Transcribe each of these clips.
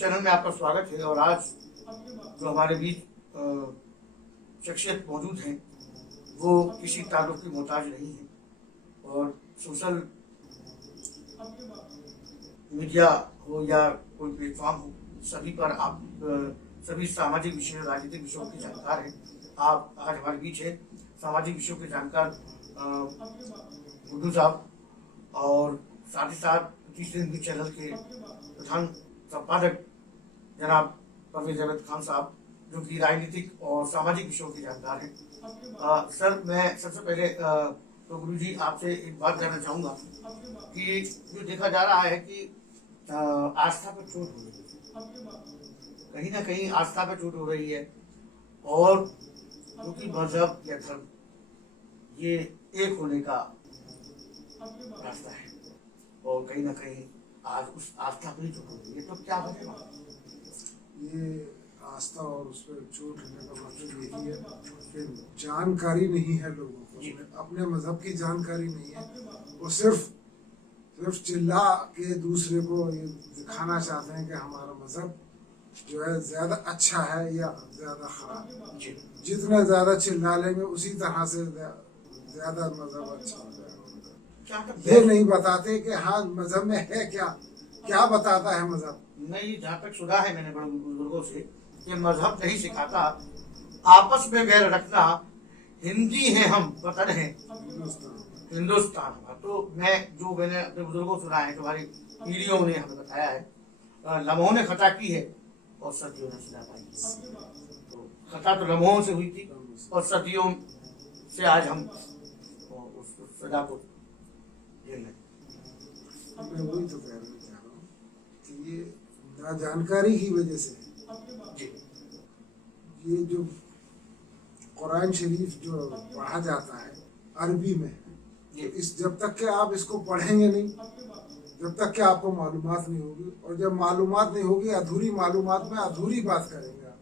Channel में आपका स्वागत है। और आज जो हमारे बीच शख्सियत मौजूद हैं वो किसी ताल्लुक की मोहताज नहीं है और सोशल मीडिया हो या कोई प्लेटफॉर्म हो, सभी पर आप सभी सामाजिक विषयों राजनीतिक विषयों के जानकार हैं। आप आज हमारे बीच है सामाजिक विषयों के जानकार गुड्डू साहब और साथ ही साथ तीसरे न्यूज चैनल के प्रधान संपादक जनाब परवेज अहमद खान साहब, जो कि राजनीतिक और सामाजिक विषयों के जानकार हैं। सर, मैं सबसे पहले तो गुरु जी आपसे एक बात करना चाहूँगा कि जो देखा जा रहा है कि आस्था पर चोट हो रही है, कहीं ना कहीं आस्था पर चोट हो रही है और क्योंकि मजहब या धर्म ये एक होने का रास्ता है और कहीं ना कहीं आज उस आस्था पर ही चोट हो रही है, तो क्या बनेगा? ये आस्था और उस पर चोट होने का मतलब यही है कि जानकारी नहीं है लोगों को, अपने मजहब की जानकारी नहीं है। वो सिर्फ चिल्ला के दूसरे को ये दिखाना चाहते हैं कि हमारा मजहब जो है ज्यादा अच्छा है या ज्यादा खराब। जितना ज्यादा चिल्ला लेंगे उसी तरह से ज्यादा मजहब अच्छा हो जाएगा। ये नहीं बताते कि हाँ मजहब में है क्या बताता है मजहब। नहीं, जहाँ तक सुना है मैंने बड़े बुजुर्गों से कि मजहब नहीं सिखाता आपस में वैर रखना, हिंदी है हम वतन है हिंदुस्तान। तो मैंने अपने बुजुर्गों से सुना है, तुम्हारी पीढ़ियों ने हमें बताया है, लम्हों ने खता की है और सदियों ने सजा पाई। तो खता तो लम्हों से हुई थी और सदियों से आज हम उस सजा को झेल रहे। मैं वही तो कहना चाह रहा हूँ कि ये नाजानकारी की वजह से ये जो कुरान शरीफ जो पढ़ा जाता है अरबी में, इस जब तक कि आप इसको पढ़ेंगे नहीं, जब तक कि आपको मालूमात नहीं होगी, और जब मालूमात नहीं होगी अधूरी मालूमात में अधूरी बात करेंगे आप,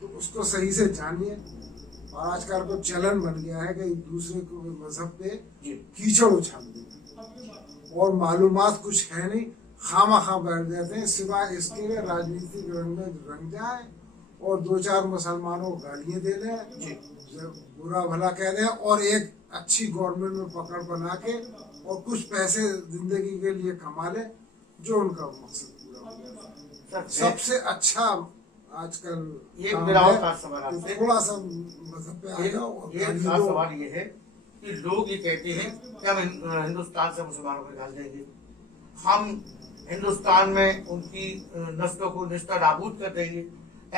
तो उसको सही से जानिए। और आजकल को चलन बन गया है कि दूसरे को मजहब पे कीचड़ उछाल देगा और मालूमात कुछ है नहीं, खामा बैठ जाते हैं, सिवाय इसके लिए राजनीतिक रंग में रंग जाए और दो चार मुसलमानों को गालियां दे दें, बुरा भला कह दें और एक अच्छी गवर्नमेंट में पकड़ बना के और कुछ पैसे जिंदगी के लिए कमा ले, जो उनका मकसद पूरा हो जाए। सबसे अच्छा आजकल थोड़ा सा मजहब पे आएगा। एक खास सवाल ये है कि लोग ये कहते हैं कि हम हिंदुस्तान से मुसलमानों को निकाल देंगे, हम हिंदुस्तान में उनकी नस्लों को निस्ता नाबूद कर देंगे।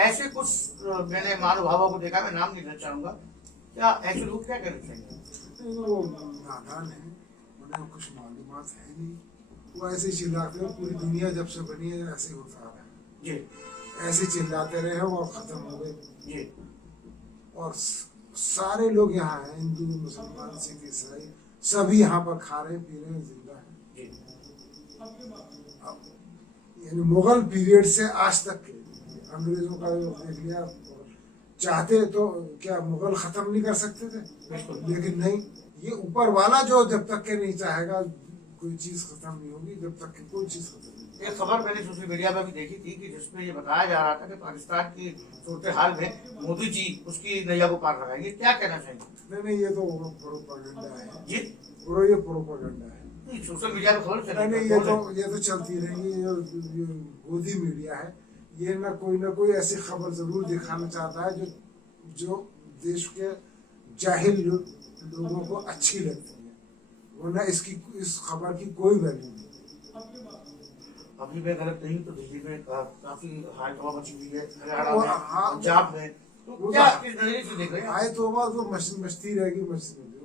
ऐसे कुछ मैंने महानुभावों को देखा, मैं नाम नहीं लेना चाहूंगा। क्या ऐसे लोग क्या कहना चाहिए? वो नादान है, उन्हें कुछ मालूमात है नहीं, वो ऐसे चिल्लाते हैं। पूरी दुनिया जब से बनी है ऐसे होता आ रहा है जी, ऐसे चिल्लाते रहे और खत्म हो गए जी। और सारे लोग यहाँ हैं, हिंदू मुसलमान सिख ईसाई सभी यहाँ पर खा रहे पी रहे जिंदा है। यानी मुगल पीरियड से आज तक के अंग्रेजों का देख लिया, चाहते तो क्या मुगल खत्म नहीं कर सकते थे, लेकिन नहीं, ये ऊपर वाला जो जब तक के नहीं चाहेगा कोई चीज खत्म नहीं होगी, जब तक की कोई चीज खत्म नहीं। एक खबर मैंने सोशल मीडिया पर भी देखी थी कि जिसमें ये बताया जा रहा था कि पाकिस्तान की सूरत हाल में मोदी जी उसकी नैया को पार लगाएंगे। क्या कहना चाहिए? नहीं, ये तो प्रोपेगेंडा है जी, ये प्रोपेगेंडा है। सोशल मीडिया पर खबर चल रही है, ये तो चलती रहेगी। ये गोदी मीडिया है, ये ना कोई ऐसी खबर जरूर दिखाना चाहता है जो देश के जाहिल लोगों को अच्छी लगती है, वरना इस खबर की कोई वैल्यू नहीं। अभी मैं गलत नहीं तो दिल्ली में काफी हाई तौबा मची हुई है, हरियाणा में, पंजाब में, तो क्या इस नजरिए से देख रहे हैं? हाई तौबा तो मस्ती रहेगी,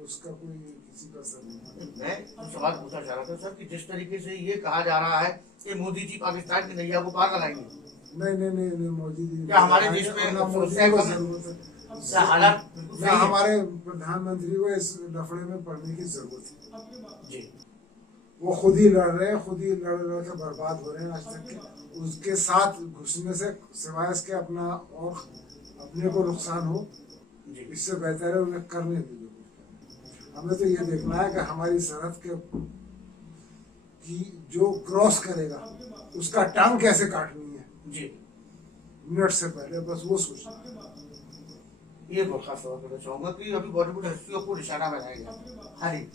उसका कोई किसी का असर नहीं। मैं सवाल पूछना चाह रहा था सर कि जिस तरीके से ये कहा जा रहा है कि मोदी जी पाकिस्तान की नैया को पार लगाएंगे, नहीं मोदी जी क्या हमारे देश में हालात, हमारे प्रधानमंत्री को इस लफड़े में पड़ने की जरूरत है जी। वो खुद ही लड़ रहे हैं, खुद ही लड़ के बर्बाद हो रहे हैं आज तक के। उसके साथ घुसने से सिवाय इसके अपने को नुकसान हो, इससे बेहतर है उन्हें करने दीजिए। हमें तो ये देखना है कि हमारी सरहद की जो क्रॉस करेगा उसका टांग कैसे काटनी है, जी, मिनट से पहले, बस वो सोचना। ये बहुत खास सवाल करना चाहूंगा कि अभी बॉलीवुड हस्तियों को निशाना बनाया गया, हर एक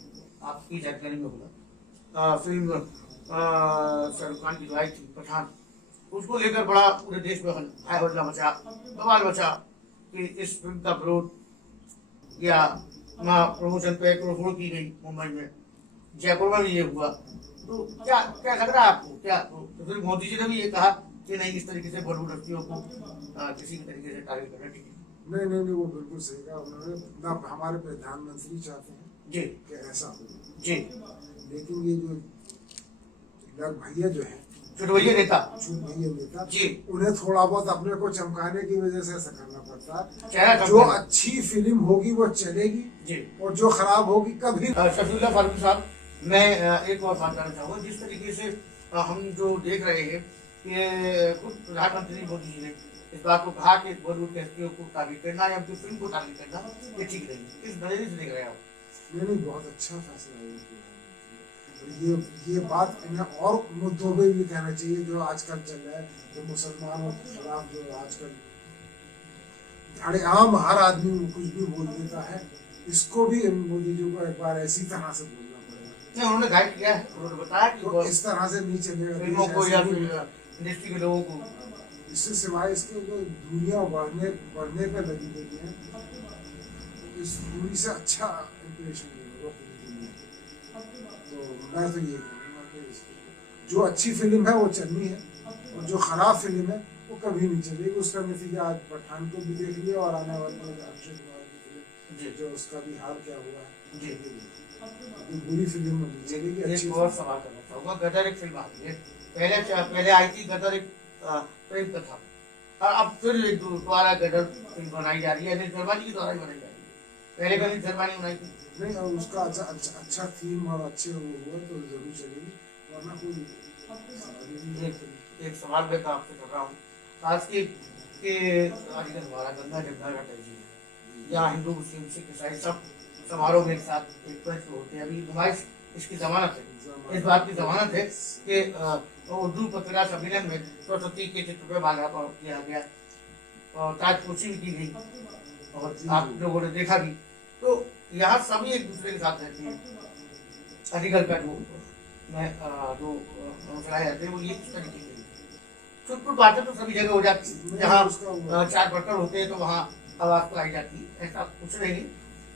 आपकी जानकारी में होगा। फिल्म शाहरुख खान की जो आई थी पठान, उसको लेकर बड़ा पूरे देश में हाय हल्ला मचा, बवाल मचा कि इस फिल्म का विरोध या वहाँ प्रमोशन पे तोड़फोड़ की गई मुंबई में, जयपुर में भी ये हुआ। तो क्या क्या लग रहा है आपको, क्या तो फिर मोदी जी ने भी ये कहा कि नहीं, इस तरीके से बॉलीवुड हस्तियों को किसी भी तरीके से टारगेट करना ठीक है? नहीं नहीं नहीं, वो बिल्कुल सही कहा उन्होंने ना। हमारे प्रधानमंत्री चाहते हैं जी कि ऐसा हो, जी, लेकिन ये जो लग भैया जो है, चुटवैया नेता चुन भैया नेता जी, उन्हें थोड़ा बहुत अपने को चमकाने की वजह से ऐसा करना पड़ता है। चेहरा जो चमकाना। अच्छी फिल्म होगी वो चलेगी, जी। और जो खराब होगी कभी। शफीउल्लाह फारूकी साहब, मैं एक और बात करना चाहूँगा। जिस तरीके से हम जो देख रहे हैं कि खुद प्रधानमंत्री मोदी जी ने इस बात को कहा कि बॉलीवुड की हस्तियों को टारगेट करना या उनकी फिल्म को टारगेट करना ये ठीक नहीं है, किस नजरिए से देख रहे हैं आप? नहीं, बहुत अच्छा फैसला है ये। ये बात इन्हें और मुद्दों पे भी कहना चाहिए जो आजकल चल रहा है, जो मुसलमानों के खिलाफ जो आजकल बड़े आम हर आदमी कुछ भी बोल देता है, इसको भी मोदी जी को एक बार ऐसी तरह से बोलना पड़ेगा। नहीं, उन्होंने गाइड किया है, उन्होंने बताया कि तो इस तरह से नहीं चलेगा फिल्मों को या फिर इंडस्ट्री के लोगों को। इससे सिवाय इसके जो दूरियां बढ़ने पे लगी गई है, इस दूरी से अच्छा इंप्रेशन होगा पूरी दुनिया में। तो मैं तो ये कहूँगा कि जो अच्छी फिल्म है वो चलनी है, और जो खराब फिल्म है वो कभी नहीं चलेगी। उसका नतीजा आज पठान को भी देख लिया, और आने वाले अक्षय कुमार की फिल्म जो उसका भी हाल क्या हुआ है जी, बुरी फिल्म नहीं चलेगी, अच्छी। एक और सवाल करना चाहूँगा। गदर एक फिल्म आती है, पहले आई थी गदर एक प्रेम कथा, और अब फिर दोबारा गदर फिल्म बनाई जा रही है, अनिल शर्मा जी के द्वारा ही बनाई जा रही है। पहले कभी शर्मा ने बनाई थी नहीं, और उसका अच्छा थीम और अच्छे वो हुआ तो जरूर चलेगी, वरना कोई। एक सवाल मैं आपसे कर रहा हूँ, खास के आजकल हमारा गंगा जमुना का तहजीब है, यहाँ हिंदू मुस्लिम सिख ईसाई सब समारोह में एक साथ एक मंच पे होते हैं। अभी नुमाइश इसकी जमानत है, इस बात की जमानत है कि उर्दू पत्रकार सम्मेलन में सरस्वती के चित्र पे माल्यार्पण किया गया और ताजपोशी भी की गई, और आप लोगों ने देखा भी। तो यहाँ सभी एक दूसरे के साथ रहते हैं। अलीगढ़ का जो मसला है वो ये किस तरीके से छुटपुट बातें तो सभी जगह हो जाती है, जहाँ चार बर्तन होते हैं तो वहाँ आवाज तो आई जाती है, ऐसा कुछ नहीं।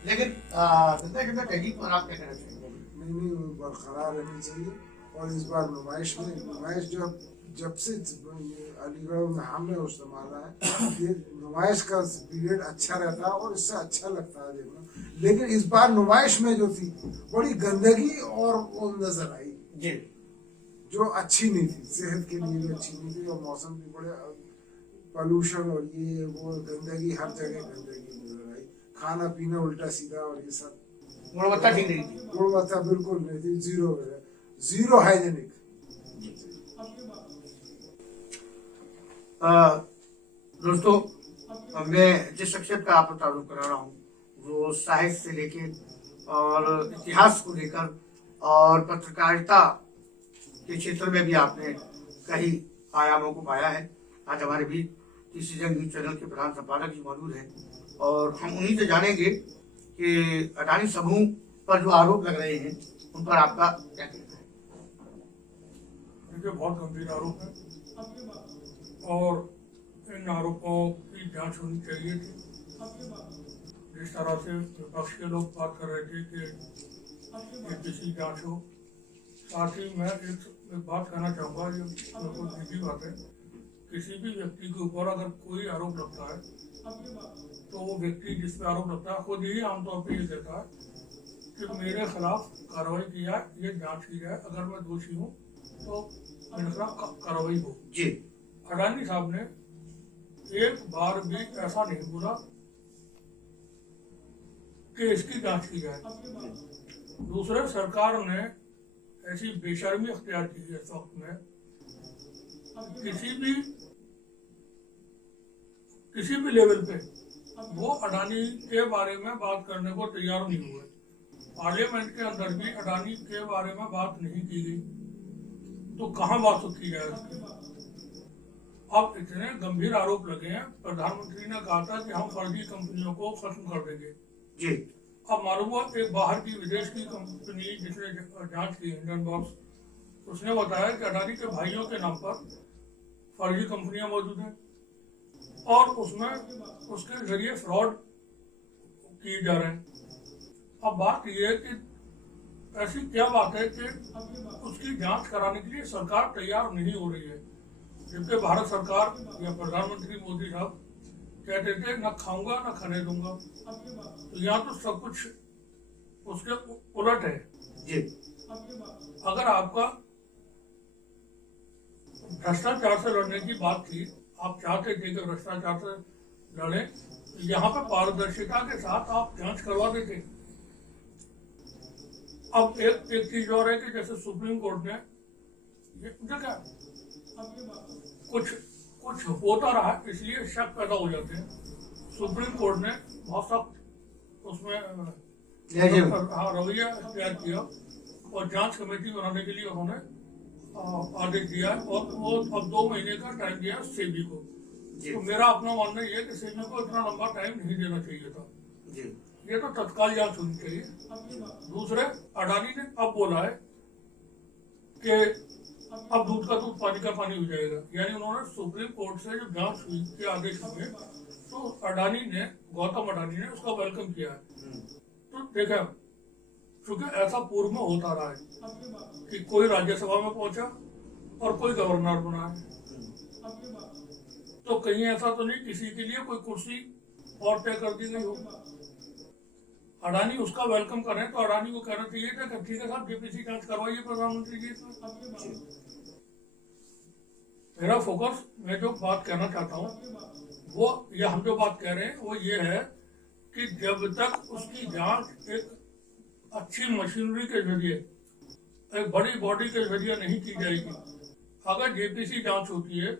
लेकिन गंगा जमुना तहजीब पर आप क्या कहना चाहेंगे? नहीं, बरकरार रहनी चाहिए। और इस बार नुमाइश जब से अलीगढ़ में हमने उस संभाला है, ये नुमाइश का पीरियड अच्छा रहता है और इससे अच्छा लगता है देखना। लेकिन इस बार नुमाइश में जो थी बड़ी गंदगी और वो नजर आई जी, जो अच्छी नहीं थी, सेहत के लिए भी अच्छी नहीं थी, और मौसम भी बड़े पॉल्यूशन और ये वो गंदगी, हर जगह गंदगी नजर आई। खाना पीना उल्टा सीधा, और ये सब गुणवत्ता ठीक नहीं थी, गुणवत्ता बिल्कुल नहीं थी, जीरो हाइजेनिक। दोस्तों, मैं जिस शख्सियत का आपको तारुफ करा रहा हूँ वो साहित्य से लेके और इतिहास को लेकर और पत्रकारिता के क्षेत्र में भी आपने कई आयामों को पाया है। आज हमारे बीच तीसरी जंग न्यूज चैनल के प्रधान संपादक जी मौजूद हैं, और हम उन्हीं से जानेंगे कि अडानी समूह पर जो आरोप लग रहे हैं उन पर आपका क्या कहना है? देखिए, बहुत गंभीर आरोप है और इन आरोपों की जांच होनी चाहिए थी। जिस तरह से विपक्ष के लोग बात कर रहे थे कि किसी जांच हो, साथ ही मैं एक बात कहना चाहूँगा, ये बिल्कुल निजी बात है। किसी भी व्यक्ति के ऊपर अगर कोई आरोप लगता है तो वो व्यक्ति जिस पे आरोप लगता है खुद ही आमतौर पर ये कहता है कि मेरे खिलाफ कार्रवाई की जाए, ये जांच की जाए, अगर मैं दोषी हूँ तो मेरे खिलाफ कार्रवाई हो। जी, अडानी साहब ने एक बार भी ऐसा नहीं बोला कि इसकी जांच की जाए। दूसरे, सरकार ने ऐसी बेशर्मी अख्तियार की है इस वक्त में, किसी भी लेवल पे वो अडानी के बारे में बात करने को तैयार नहीं हुए। पार्लियामेंट के अंदर भी अडानी के बारे में बात नहीं की गई, तो कहाँ बात की जाए उसकी? अब इतने गंभीर आरोप लगे हैं। प्रधानमंत्री ने कहा था कि हम फर्जी कंपनियों को खत्म कर देंगे जी। अब मालूम हुआ एक बाहर की विदेश की कंपनी जिसने जांच की इंडियन बॉक्स, उसने बताया कि अडानी के भाइयों के नाम पर फर्जी कंपनियां मौजूद हैं और उसमें उसके जरिए फ्रॉड किए जा रहे हैं। अब बात यह है कि ऐसी क्या बात है कि उसकी जांच कराने के लिए सरकार तैयार नहीं हो रही है, जबकि भारत सरकार या प्रधानमंत्री मोदी साहब कहते थे न खाऊंगा न खाने दूंगा। तो यहाँ तो सब कुछ उसके उलट है जी। अगर आपका भ्रष्टाचार से लड़ने की बात थी, आप चाहते थे कि भ्रष्टाचार से लड़े, यहाँ पे पारदर्शिता के साथ आप जांच करवा देते। अब एक चीज और है कि जैसे सुप्रीम कोर्ट ने ये देखा कुछ होता रहा इसलिए शक पैदा हो जाते हैं। सुप्रीम कोर्ट ने बहुत सख्त उसमें रवैया इख्तियार किया और जांच कमेटी बनाने के लिए उन्होंने आदेश दिया और वो अब 2 महीने का टाइम दिया सेबी को। तो मेरा अपना मानना यह है कि सेबी को इतना लंबा टाइम नहीं देना चाहिए था जी। ये तो तत्काल जांच होनी चाहिए। दूसरे, अडानी ने अब बोला है कि अब दूध का दूध पानी का पानी हो जाएगा, यानी उन्होंने सुप्रीम कोर्ट से जो जांच हुई के आदेश हुए तो गौतम अडानी ने उसका वेलकम किया है। तो देखा, क्योंकि ऐसा पूर्व में होता रहा है कि कोई राज्यसभा में पहुंचा और कोई गवर्नर बना है, तो कहीं ऐसा तो नहीं किसी के लिए कोई कुर्सी और तय कर दी गई हो। अडानी उसका वेलकम करें तो अडानी को कहना चाहिए था कि ठीक है साहब जेपीसी जांच करवाइए प्रधानमंत्री जी। मेरा फोकस, मैं जो बात कहना चाहता हूँ वो, या हम जो बात कह रहे हैं वो ये है कि जब तक उसकी जांच एक अच्छी मशीनरी के जरिए, एक बड़ी बॉडी के जरिए नहीं की जाएगी, अगर जेपीसी जांच होती है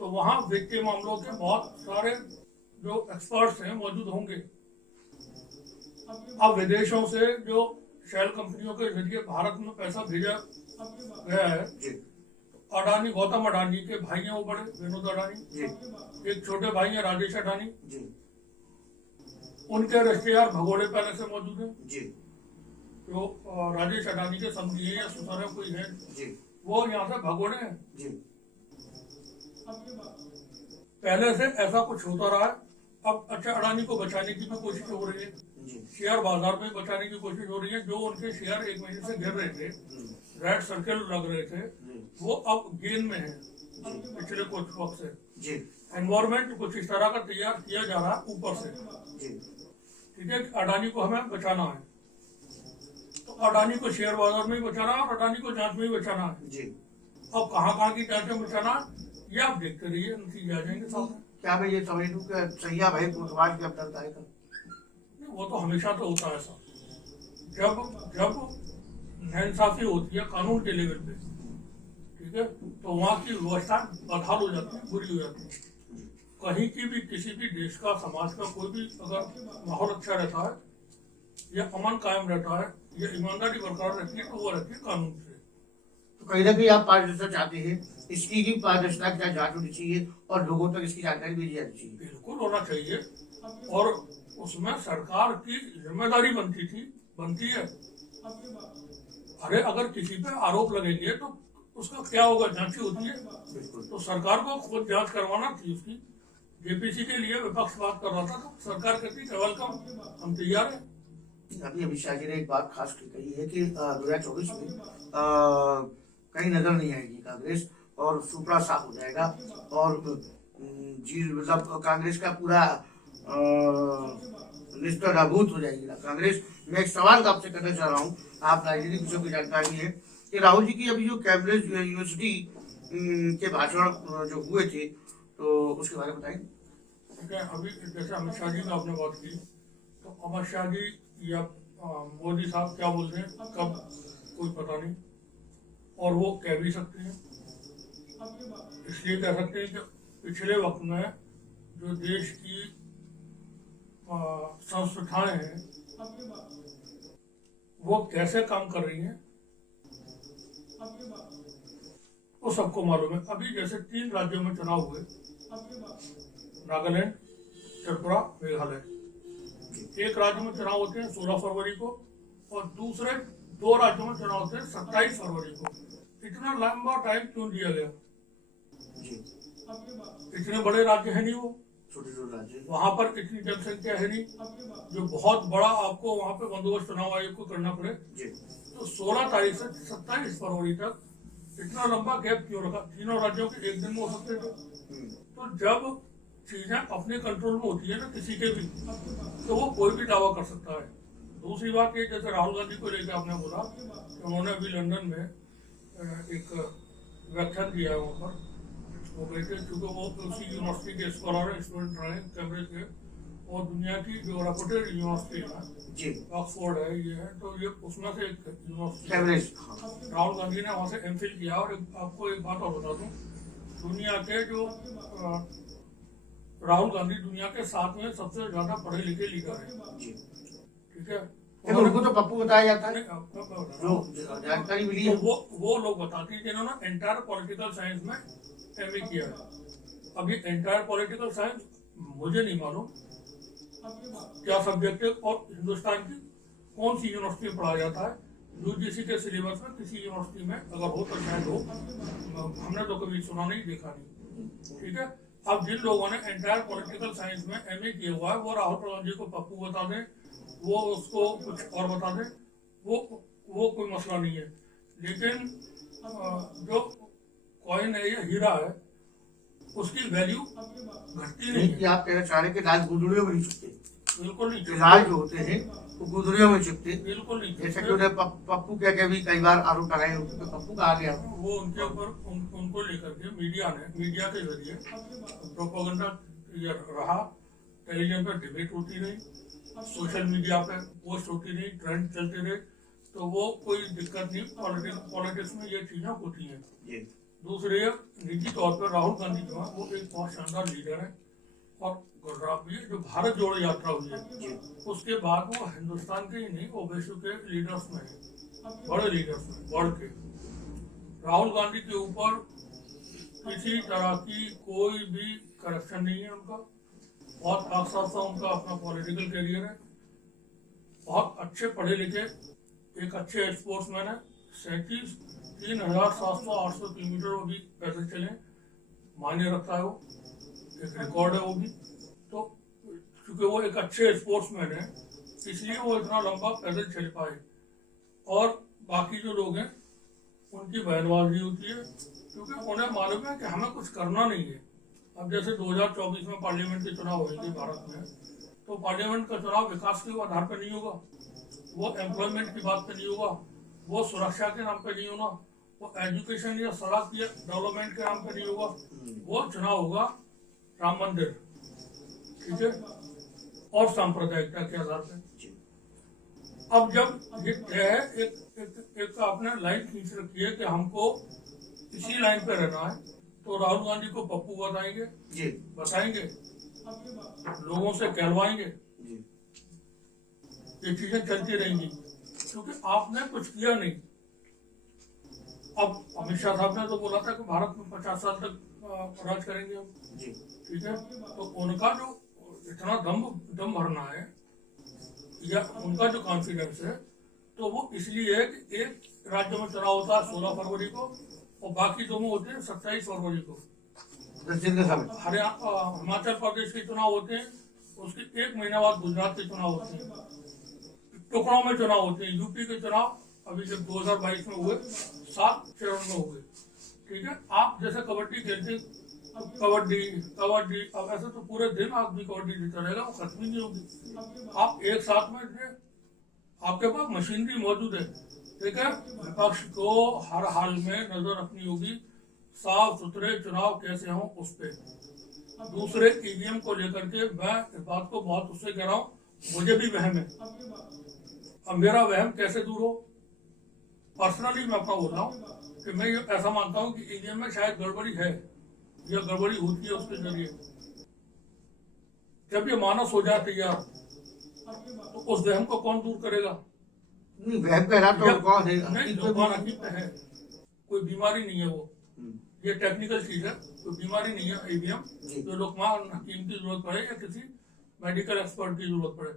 तो वहां वित्तीय मामलों के बहुत सारे जो एक्सपर्ट्स हैं मौजूद होंगे। अब विदेशों से जो शेल कंपनियों के जरिए भारत में पैसा भेजा गया है, अडानी, गौतम अडानी के भाई हैं वो बड़े, विनोद अडानी, एक छोटे भाई हैं राजेश अडानी, उनके रिश्तेदार भगोड़े पहले से मौजूद हैं जो राजेश अडानी के समझी है या सुसर है कोई है, वो यहाँ से भगोड़े हैं। पहले से ऐसा कुछ होता रहा है। अब अच्छा, अडानी को बचाने की भी कोशिश हो रही है, शेयर बाजार में बचाने की कोशिश हो रही है। जो उनके शेयर 1 महीने से गिर रहे थे, रेड सर्कल लग रहे थे, वो अब गेन में है पिछले कुछ वक्त से। एनवायरमेंट कुछ इस तरह का तैयार किया जा रहा है ऊपर से, ठीक है। अडानी को हमें बचाना है तो अडानी को शेयर बाजार में ही बचाना है और अडानी को जांच में ही बचाना है। अब कहाँ की जांच में बचाना ये आप देखते रहिए, नतीजे आ जाएंगे सामने। क्या मैं ये समझ लूं कि सैया भाई कोतवाल की अब तक आएगा? वो तो हमेशा तो होता है ऐसा, जब नाइंसाफी होती है कानून के लेवल पे, ठीक है, तो वहाँ की व्यवस्था बदहाल हो जाती है, बुरी हो जाती है। कहीं की भी किसी भी देश का, समाज का कोई भी अगर माहौल अच्छा रहता है या अमन कायम रहता है या ईमानदारी बरकरार रहती है तो वो रहती है कानून से। तो कहीं ना कहीं आप पारदर्शिता चाहते हैं, इसकी भी पारदर्शिता की जांच होनी चाहिए और लोगों तक इसकी जानकारी भेजी जानी चाहिए। बिल्कुल होना चाहिए और उसमें सरकार की जिम्मेदारी बनती है। अरे अगर किसी पे आरोप लगेंगे तो उसका क्या होगा, जांच होती है, तो सरकार को खुद जांच करवाना थी उसकी। जेपीसी के लिए विपक्ष बात कर रहा था तो सरकार कहती है वेलकम, हम तैयार है। अभी अमित शाह जी ने एक बात खास कही है कि 2024 में कहीं नजर नहीं आएगी कांग्रेस और सुपड़ा साफ हो जाएगा और जी मतलब कांग्रेस का पूरा निष्ठा नाबूद हो जाएगी कांग्रेस। मैं एक सवाल आपसे करना चाह रहा हूँ, आप राजनीतिक विषयों की जानकारी है कि राहुल जी की अभी जो कैम्ब्रिज यूनिवर्सिटी के भाषण जो हुए थे तो उसके बारे में बताएंगे? ठीक है, अभी जैसे अमित शाह जी का आपने बात की तो अमित शाह जी या मोदी साहब क्या बोलते हैं कब कोई पता नहीं, और वो कह भी सकते हैं। इसलिए कह सकते हैं कि पिछले वक्त में जो देश की संस्थाएं हैं वो कैसे काम कर रही हैं वो सबको मालूम है। अभी जैसे 3 राज्यों में चुनाव हुए, नागालैंड, त्रिपुरा, मेघालय। एक राज्य में चुनाव होते हैं 16 फरवरी को और दूसरे 2 राज्यों में चुनाव होते हैं 27 फरवरी को। इतना लंबा टाइम क्यों दिया गया? जी, इतने बड़े राज्य है नहीं वो, छोटे छोटे राज्य। वहां पर इतनी जनसंख्या है नहीं जो बहुत बड़ा आपको वहां पे बंदोबस्त चुनाव आयोग को करना पड़े। जी, तो 16 तारीख से 27 फरवरी तक इतना लंबा गैप क्यों रखा? तीनों राज्यों के एक दिन में हो सकते थे। तो जब चीजें अपने कंट्रोल में होती है ना किसी के भी, तो वो कोई भी दावा कर सकता है। दूसरी बात ये, जैसे राहुल गांधी को लेकर आपने बोला कि उन्होंने अभी लंदन में एक व्याख्यान दिया है वहाँ पर। वो गए थे क्योंकि वो उसी यूनिवर्सिटी के स्कॉलर हैं, स्टूडेंट रहे कैम्ब्रिज के, और दुनिया की जो रेपुटेड यूनिवर्सिटी है जी, ऑक्सफोर्ड है, ये है, तो ये उसमें से एक यूनिवर्सिटी है। कैम्ब्रिज। राहुल गांधी ने वहाँ से एमफिल किया। और आपको एक बात और बता दूं, दुनिया के जो राहुल गांधी दुनिया के 7वें सबसे ज्यादा पढ़े लिखे लीडर है। जी, ठीक है, लेकिन उनको तो पप्पू बताया जाता है, नहीं, आपको मैं बता रहा जो हूं। जानकारी मिली है। तो वो लोग बताते हैं जिन्होंने एंटायर पॉलिटिकल साइंस में एमए किया है। अभी एंटायर पॉलिटिकल साइंस मुझे नहीं मालूम क्या सब्जेक्ट है और हिंदुस्तान की कौन सी यूनिवर्सिटी में पढ़ाया जाता है। यूजीसी के सिलेबस में किसी यूनिवर्सिटी में अगर हो तो शायद हो, हमने तो कभी सुना नहीं, देखा नहीं। ठीक है, अब जिन लोगों ने एंटायर पॉलिटिकल साइंस में एमए किया हुआ है वो राहुल गांधी को पप्पू बता दें, वो उसको कुछ और बता दें, वो कोई मसला नहीं है। लेकिन जो कॉइन है या हीरा है उसकी वैल्यू घटती नहीं कि है। आप कहना चाह रहे हैं कि राज गुदड़ियों में नहीं छुपते, बिल्कुल नहीं, राज जो होते हैं वो गुदड़ियों में छुपते। बिल्कुल नहीं। जैसे कि उन्हें पप्पू कह के भी कई बार आरोप लगाए, पप्पू कहा गया। वो उनके ऊपर उनको लेकर के मीडिया के जरिए प्रोपेगेंडा रहा। टेलीविजन पर डिबेट होती रही, सोशल मीडिया पे पोस्ट होती रही, ट्रेंड चलते रहे, तो वो कोई दिक्कत नहीं। पॉलिटिक्स में ये चीजें होती हैं। दूसरे निजी तौर पर राहुल गांधी जो है वो एक बहुत शानदार लीडर है। और गुजरात में जो भारत जोड़ो यात्रा हुई है उसके बाद वो हिंदुस्तान के ही नहीं, वो विश्व के लीडर्स में है, बड़े लीडर्स में वर्ल्ड के। राहुल गांधी के ऊपर किसी तरह की कोई भी करप्शन नहीं है उनका। बहुत साफ उनका अपना पॉलिटिकल करियर है। बहुत अच्छे पढ़े लिखे, एक अच्छे स्पोर्ट्समैन है। 3,700-800 किलोमीटर वो भी पैदल चले, मायने रखता है वो, एक रिकॉर्ड है वो भी। तो क्योंकि वो एक अच्छे स्पोर्ट्समैन है इसलिए वो इतना लंबा पैदल चल पाए। और बाकी जो लोग हैं उनकी बहनबाजी होती है क्योंकि उन्हें मालूम है कि हमें कुछ करना नहीं है। अब जैसे 2024 में पार्लियामेंट के चुनाव होंगे भारत में, तो पार्लियामेंट का चुनाव विकास के आधार पर नहीं होगा, वो एम्प्लॉयमेंट की बात पे नहीं होगा, वो सुरक्षा के नाम पे नहीं होगा, वो एजुकेशन या सड़क या डेवलपमेंट के नाम पे नहीं होगा। वो चुनाव होगा राम मंदिर, ठीक है, और सांप्रदायिकता के आधार पे। अब जब ये तय है, एक आपने लाइन खींच रखी है कि हमको इसी लाइन पे रहना है, तो राहुल गांधी को पप्पू बताएंगे, बताएंगे, लोगों से कहलवाएंगे, ये चीजें चलती रहेंगी क्योंकि आपने कुछ किया नहीं। अब अमित शाह साहब ने तो बोला था कि भारत में 50 साल तक राज करेंगे हम, ठीक है, तो उनका जो इतना दम भरना है या उनका जो कॉन्फिडेंस है, तो वो इसलिए है कि एक राज्य में चुनाव होता है 16 फरवरी को और बाकी दो में होते हैं 27 फरवरी को। हिमाचल प्रदेश के चुनाव होते हैं, उसके 1 महीना बाद गुजरात के चुनाव होते हैं, टुकड़ों में चुनाव होते हैं। यूपी के चुनाव अभी जब 2022 में हुए 7 चरण में हुए, ठीक है। आप जैसे कबड्डी खेलते, कबड्डी, अब ऐसे तो पूरे दिन आदमी कबड्डी जीता रहेगा, वो खत्म ही नहीं होगी। आप एक साथ में आपके पास मशीनरी मौजूद है, ठीक है। विपक्ष को हर हाल में नजर रखनी होगी, साफ सुथरे चुनाव कैसे हों उस पर। दूसरे ईवीएम को लेकर के मैं इस बात को बहुत उससे कह रहा हूँ, मुझे भी वहम है। अब मेरा वहम कैसे दूर हो, पर्सनली मैं अपना बोल रहा हूँ कि मैं ये ऐसा मानता हूँ कि ईवीएम में शायद गड़बड़ी है या गड़बड़ी होती है उसके जरिए। जब ये मानस हो जाए तैयार, तो उस वहम को कौन दूर करेगा? नहीं, वहम कह रहा तो कौन है? नहीं, जो कौन हकीकत है, कोई बीमारी नहीं है वो, ये टेक्निकल चीज है, तो बीमारी नहीं है ईवीएम। जी। जो लोग हकीम की जरूरत पड़े या किसी मेडिकल एक्सपर्ट की जरूरत पड़े,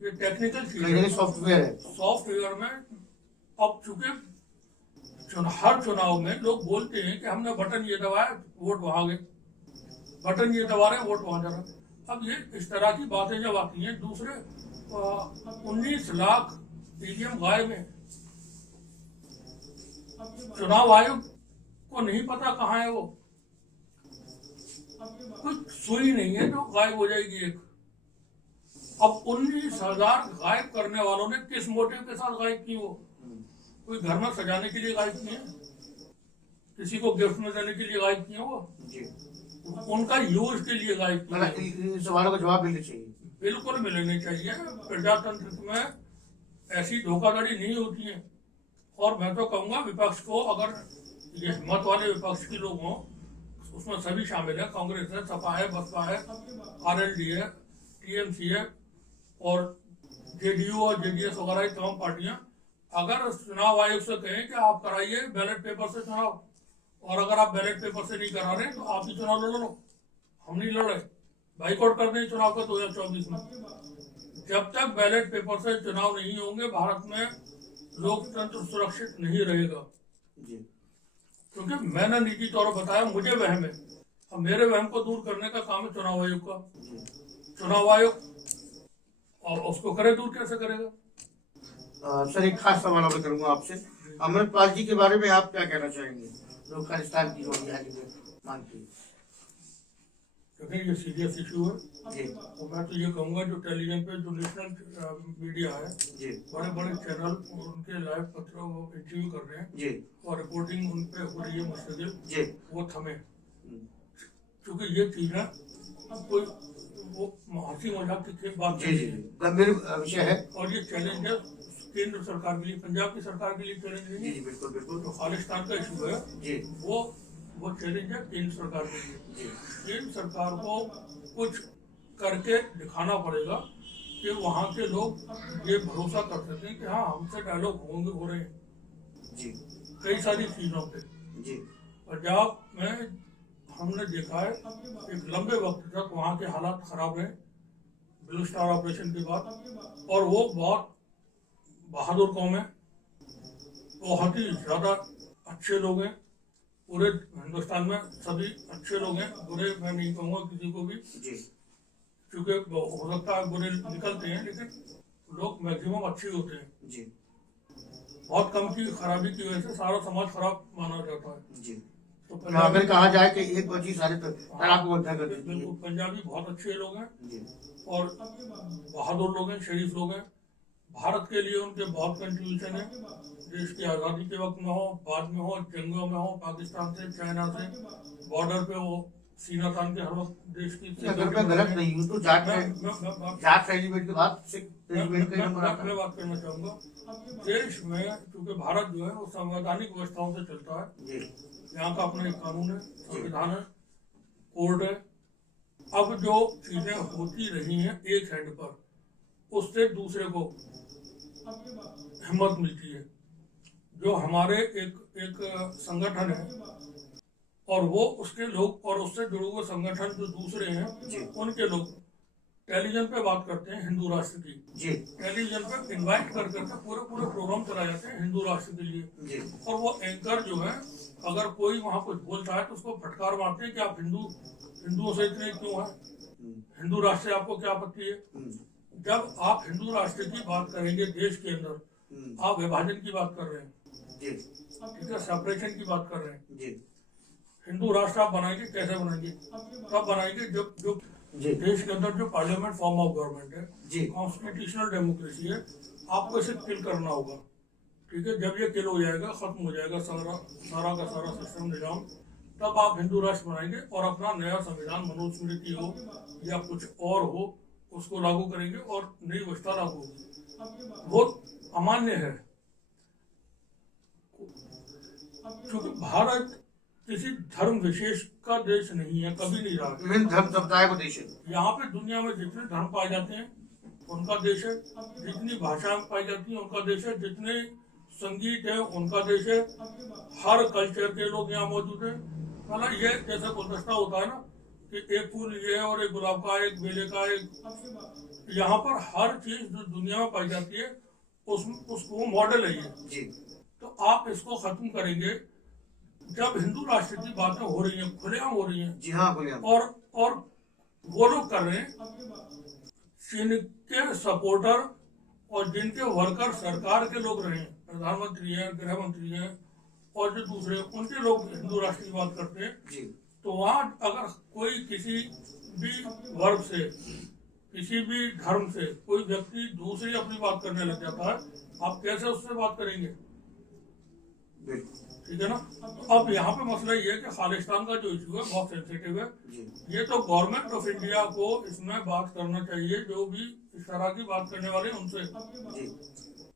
ये टेक्निकल चीज कहीं है। ना कहीं सॉफ्टवेयर है। सॉफ्टवेयर में अब चूंकि हर चुनाव में लोग बोलते हैं कि हमने बटन ये दबाया वोट वहां गए, बटन ये दबा रहे वोट वहां जा रहा है। अब ये इस तरह की बातें जब आती हैं, दूसरे 19 लाख ईवीएम गायब है, चुनाव आयोग को नहीं पता कहाँ है वो, कुछ सुई नहीं है जो गायब हो जाएगी एक। अब 19,000 गायब करने वालों ने किस मोटिव के साथ गायब की? वो कोई घर में सजाने के लिए गायब किए, किसी को गिफ्ट में देने के लिए गायब किए, वो उनका यूज के लिए गायब किए। इन सवालों का जवाब मिलना चाहिए, बिल्कुल मिलने चाहिए। प्रजातंत्र में ऐसी धोखाधड़ी नहीं होती है। और मैं तो कहूंगा विपक्ष को, अगर ये हिम्मत वाले विपक्ष के लोग हों, उसमें सभी शामिल है, कांग्रेस है, सपा है, बसपा है, आरएलडी है, टीएमसी है और जेडीयू और जेडीएस वगैरह तमाम पार्टियां, अगर चुनाव आयोग से कहें कि आप कराइए बैलेट पेपर से चुनाव, और अगर आप बैलेट पेपर से नहीं करा रहे तो आप ही चुनाव लड़ लो, हम नहीं लड़ रहे, बाइकआउट कर दें चुनाव का 2024 में। जब तक बैलेट पेपर से चुनाव नहीं होंगे, भारत में लोकतंत्र सुरक्षित नहीं रहेगा। क्योंकि मैंने निजी तौर पर बताया, मुझे वहम है, अब मेरे वहम को दूर करने का काम है चुनाव आयोग का। चुनाव आयोग और उसको करे दूर, कैसे करेगा? सर एक खास सवाल मैं करूंगा आपसे, अमृतपाल जी के बारे में आप क्या कहना चाहेंगे, जो खालिस्तान की मानती है? क्योंकि ये सीरियस इशू है, और मैं तो ये कहूँगा जो टेलीविजन पे जो नेशनल मीडिया है, बड़े बड़े चैनल उनके लाइव पत्र वो इंटरव्यू कर रहे हैं और रिपोर्टिंग उन पे हो रही है मुस्तकिल, वो थमे। क्योंकि ये चीजें कोई वो हंसी मजाक की बात नहीं है, गंभीर विषय है, और ये चैलेंज है केंद्र सरकार के लिए, पंजाब की सरकार के लिए चैलेंज नहीं है। बिल्कुल बिल्कुल। तो खालिस्तान का इशू है, वो चैलेंज है केंद्र सरकार के लिए। केंद्र सरकार को कुछ करके दिखाना पड़ेगा कि वहाँ के लोग ये भरोसा कर सकते हैं कि हाँ हमसे डायलॉग होंगे, हो रहे हैं कई सारी चीजों पे। पंजाब में हमने देखा है एक लंबे वक्त तक वहाँ के हालात खराब रहे ब्लू स्टार ऑपरेशन के बाद, और वो बहुत बहादुर कौम है, बहुत ही ज्यादा अच्छे लोग हैं, पूरे हिंदुस्तान में सभी अच्छे लोग हैं, बुरे मैं नहीं कहूँगा किसी को भी, क्योंकि हो सकता है बुरे निकलते हैं, लेकिन लोग मैक्सिमम अच्छे होते हैं। बहुत कम की खराबी की वजह से सारा समाज खराब माना जाता है। तो अगर कहा जाए कि एक वजह सारे बिल्कुल, पंजाबी बहुत अच्छे लोग हैं और बहादुर लोग हैं, शरीफ लोग हैं। भारत के लिए उनके बहुत कंट्रीब्यूशन है, देश की आज़ादी के वक्त में हो, बाद में हो, जंगों में हो, पाकिस्तान से, चाइना से, बॉर्डर पे वो सीना तान के हर वक्त देश की। अगर मैं गलत नहीं हूँ तो जाट रेजिमेंट के बाद मैं बात करना चाहूँगा, देश में क्योंकि भारत जो है वो संवैधानिक व्यवस्थाओं से चलता है, यहाँ का अपना एक कानून है, संविधान है, कोर्ट है। अब जो चीजें होती रही हैं एक हैंड पर, उससे दूसरे को हिम्मत मिलती है। जो हमारे एक संगठन है और वो उसके लोग और उससे जुड़े हुए संगठन जो दूसरे हैं, उनके लोग टेलीविजन पे बात करते हैं हिंदू राष्ट्र की, टेलीविजन पे इनवाइट कर करके पूरे प्रोग्राम चलाए जाते हैं हिंदू राष्ट्र के लिए, और वो एंकर जो है अगर कोई वहाँ कुछ बोलता है तो उसको फटकार मारते हैं कि आप हिंदुओं से इतने क्यों है, हिंदू राष्ट्र से आपको क्या आपत्ति है? जब आप हिंदू राष्ट्र की बात करेंगे देश के अंदर, आप विभाजन की बात कर रहे हैं, ठीक है, सेपरेशन की बात कर रहे हैं। हिंदू राष्ट्र आप बनाएंगे, कैसे बनाएंगे? तब बनाएंगे जब देश के अंदर जो पार्लियामेंट फॉर्म ऑफ गवर्नमेंट है, कॉन्स्टिट्यूशनल डेमोक्रेसी है, आपको इसे किल करना होगा, ठीक है। जब ये किल हो जाएगा, खत्म हो जाएगा सारा का सारा सिस्टम निजाम, तब आप हिंदू राष्ट्र बनाएंगे और अपना नया संविधान मनुस्मृति हो या कुछ और हो उसको लागू करेंगे और नई व्यवस्था लागू होगी। वो अमान्य है क्योंकि भारत किसी धर्म विशेष का देश नहीं है, कभी नहीं रहा। धर्म समुदाय का देश है। यहाँ पे दुनिया में जितने धर्म पाए जाते हैं उनका देश है, जितनी भाषाएं पाई जाती हैं उनका देश है, जितने संगीत है उनका देश है, हर कल्चर के लोग यहाँ मौजूद हैं। मतलब ये जैसे गुलदस्ता होता है ना कि एक फूल ये है और एक गुलाब का, एक बेले का, एक, यहाँ पर हर चीज जो दुनिया में पाई जाती है उसको मॉडल है ये जी। तो आप इसको खत्म करेंगे जब हिंदू राष्ट्र की बातें हो रही हैं, खुलेआम हो रही हैं। जी हाँ, बोलिए। और वो लोग कर रहे हैं जिनके सपोर्टर और जिनके वर्कर सरकार के लोग रहे हैं, प्रधानमंत्री हैं, गृह मंत्री हैं और जो दूसरे उनके लोग हिंदू राष्ट्र की बात करते हैं जी। तो वहाँ अगर कोई किसी भी वर्ग से, किसी भी धर्म से कोई व्यक्ति दूसरी अपनी बात करने लग जाता है, आप कैसे उससे बात करेंगे? ठीक है ना। तो अब यहाँ पे मसला ये है कि खालिस्तान का जो इशू है बहुत सेंसिटिव है। ये तो गवर्नमेंट ऑफ इंडिया को इसमें बात करना चाहिए, जो भी इस तरह की बात करने वाले उनसे।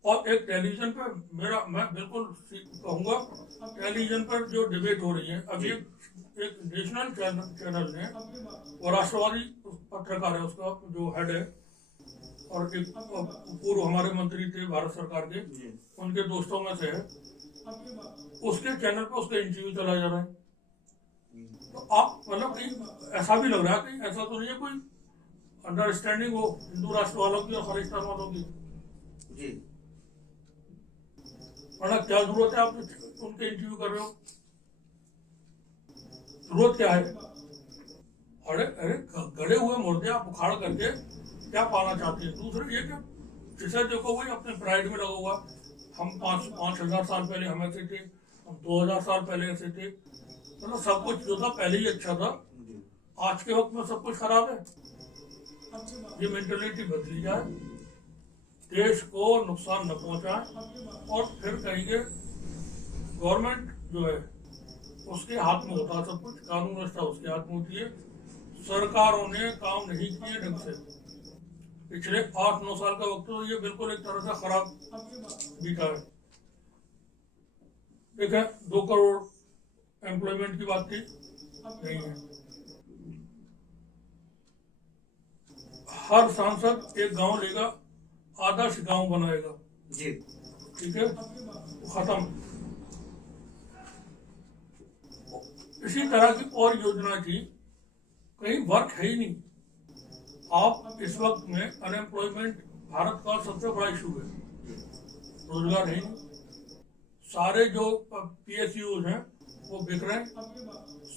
और एक टेलीविजन पर मैं बिल्कुल कहूँगा, टेलीविजन पर जो डिबेट हो रही है अभी, एक नेशनल चैनल ने, वो राष्ट्रवादी पत्रकार है, उसका जो हेड है और एक पूर्व हमारे मंत्री थे भारत सरकार के, उनके दोस्तों में से है, उसके चैनल पर उसका इंटरव्यू चला जा रहा है। तो आप मतलब कहीं ऐसा भी लग रहा है कहीं ऐसा तो नहीं है कोई अंडरस्टैंडिंग हो हिंदू राष्ट्र वालों की और खालिस्तान वालों की जी। मतलब क्या जरूरत है आप उनके इंटरव्यू कर रहे हो? जरूरत क्या है? अरे अरे गड़े हुए मुर्दे आप उखाड़ करके क्या पाना चाहते हैं? दूसरे ये क्या, जिसे देखो वही अपने प्राइड में लगा हुआ, हम 5,000 साल पहले हम ऐसे थे, हम 2,000 साल पहले ऐसे थे। मतलब सब कुछ जो था पहले ही अच्छा था, आज के वक्त में सब कुछ खराब है। ये मेंटेलिटी बदली जाए, देश को नुकसान न पहुंचाए और फिर कहेंगे गवर्नमेंट जो है उसके हाथ में होता है सब कुछ, कानून व्यवस्था उसके हाथ में होती है। सरकारों ने काम नहीं किए ढंग से। पिछले 8-9 साल का वक्त तो ये बिल्कुल एक तरह से खराब बीता है। देखिए 2 करोड़ एम्प्लॉयमेंट की बात थी, नहीं है। हर सांसद एक गांव लेगा, आदर्श गांव बनाएगा जी। ठीक है, खत्म। इसी तरह की और योजना थी, कहीं वर्क है ही नहीं। आप इस वक्त में अनएम्प्लॉयमेंट भारत का सबसे बड़ा इशू है, रोजगार है नहीं। सारे जो PSUs हैं वो बिक रहे हैं,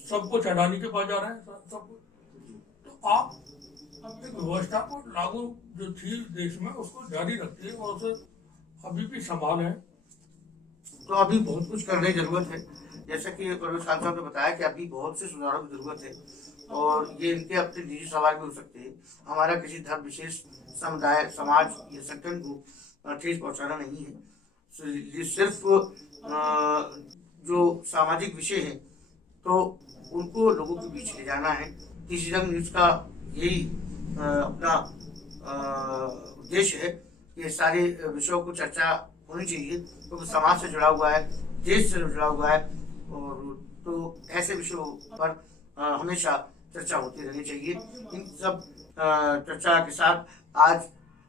सब कुछ अडानी के पास जा रहे हैं सब कुछ। तो आप अपनी व्यवस्था को लागू जो थी देश में उसको जारी रखिए और उसे अभी भी संभालें। तो अभी बहुत कुछ करने की जरूरत है, जैसा कि परवेज खान साहब ने बताया कि अभी बहुत से सुधारों की जरूरत है और ये इनके अपने निजी सवाल भी हो सकते हैं। हमारा किसी धर्म विशेष, समुदाय, समाज या संगठन को ठेस पहुंचाना नहीं है। ये सिर्फ जो सामाजिक विषय है तो उनको लोगों के बीच ले जाना है। किसी रंग न्यूज का यही अपना उद्देश्य है कि सारे विषयों को चर्चा होनी चाहिए, क्योंकि तो समाज से जुड़ा हुआ है, देश से जुड़ा हुआ है, और तो ऐसे विषयों पर हमेशा चर्चा होती रहनी चाहिए। इन सब चर्चा के साथ आज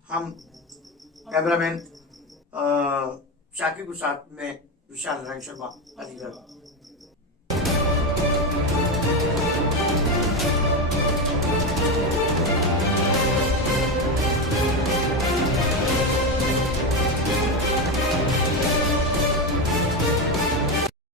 हम कैमरामैन शाकिब के साथ में विशाल नारायण शर्मा, अलीगढ़।